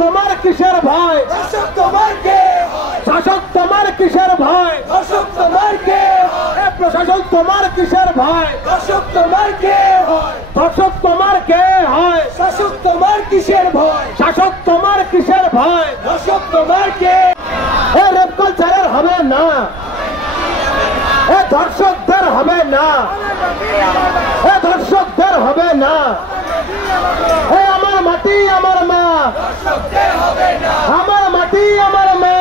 তোমার কিসের ভয়? শাসক তোমার কে? শাসক তোমার কিসের ভয়? শাসক তোমার কে? প্রশাসন তোমার কিসের ভয়? শাসক তোমার কে হয়? ধর্ষক তোমার কে হয়? শাসক তোমার কিসের ভয়? শাসক তোমার কিসের ভয়? শাসক তোমার কে? রেপ কালচারের হবে না, ধর্ষকদের হবে না, ধর্ষকদের হবে না। আমার মাটি আমার মা, আমার মাটি আমার মা।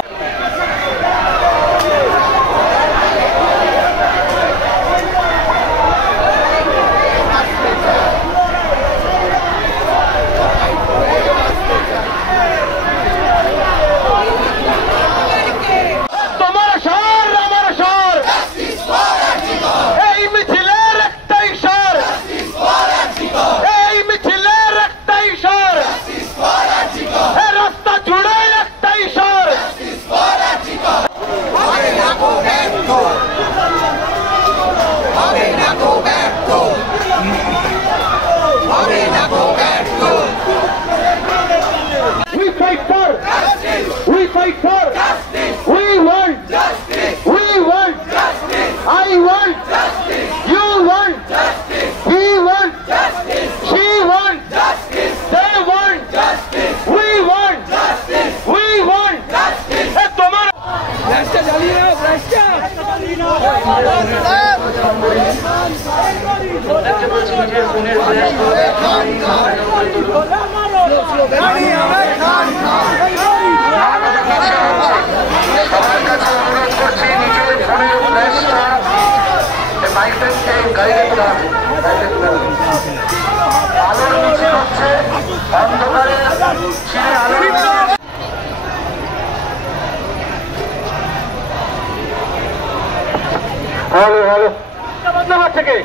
হ্যালো হ্যালো বদনাবাদ থেকে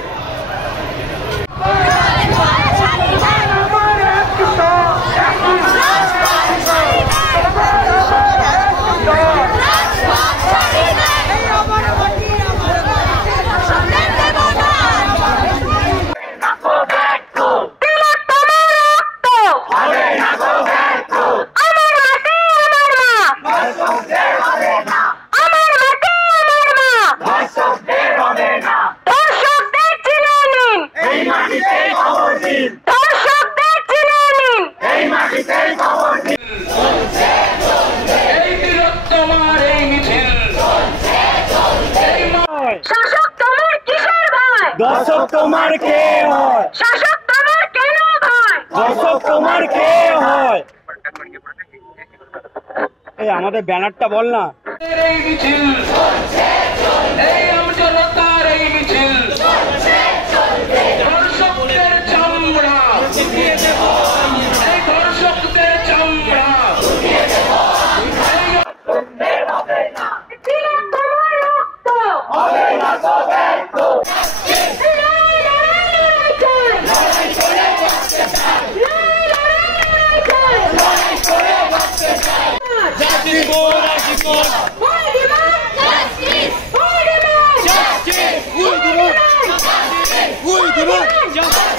দর্শক তোমার কে হয়? শাসক তোমার কেন ভয়? দর্শক তোমার কে হয়? এই আমাদের ব্যানারটা বল না। এই মিছিল এই আমজনতার এই মিছিল দর্শকদের চামড়া এই দর্শকদের চামড়া Justice!